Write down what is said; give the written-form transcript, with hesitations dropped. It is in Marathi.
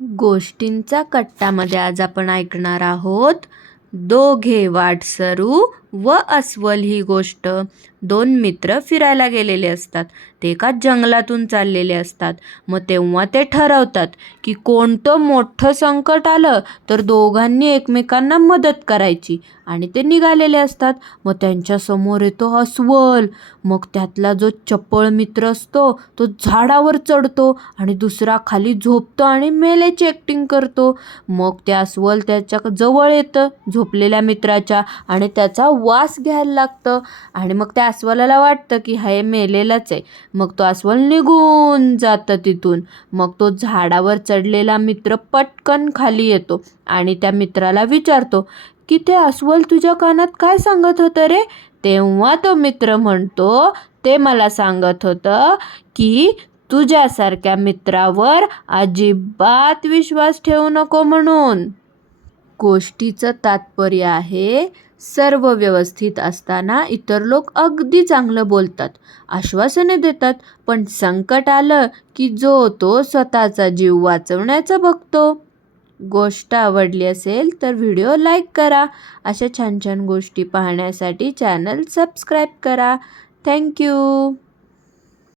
गोष्टींचा कट्टामध्ये आज आपण ऐकणार आहोत दोघे वाटसरू व अस्वल ही गोष्ट. दोन मित्र फिरायला गेलेले असतात. ते एका जंगलातून चाललेले असतात. मग तेव्हा ते ठरवतात की कोणतं मोठं संकट आलं तर दोघांनी एकमेकांना मदत करायची आणि ते निघालेले असतात. मग त्यांच्या समोर येतो अस्वल. मग त्यातला जो चपळ मित्र असतो तो झाडावर चढतो आणि दुसरा खाली झोपतो आणि मेल्याची ॲक्टिंग करतो. मग ते अस्वल त्याच्या जवळ येतं झोपलेल्या मित्राच्या आणि त्याचा वास घ्यायला लागतं आणि मग त्या अस्वलाला वाटतं की हे मेलेलंच आहे. मग तो अस्वल निघून जातं तिथून. मग तो झाडावर चढलेला मित्र पटकन खाली येतो आणि त्या मित्राला विचारतो की ते अस्वल तुझ्या कानात काय सांगत होतं रे? तेव्हा तो मित्र म्हणतो, ते मला सांगत होतं की तुझ्यासारख्या मित्रावर अजिबात विश्वास ठेवू नको म्हणून. गोष्टीचं तात्पर्य आहे, सर्व व्यवस्थित असताना इतर लोक अगदी चांगलं बोलतात, आश्वासने देतात, पण संकट आलं की जो तो स्वतःचा जीव वाचवण्याचा बघतो. गोष्ट आवडली असेल तर व्हिडिओ लाईक करा. अशा छान छान गोष्टी पाहण्यासाठी चॅनल सबस्क्राईब करा. थँक्यू.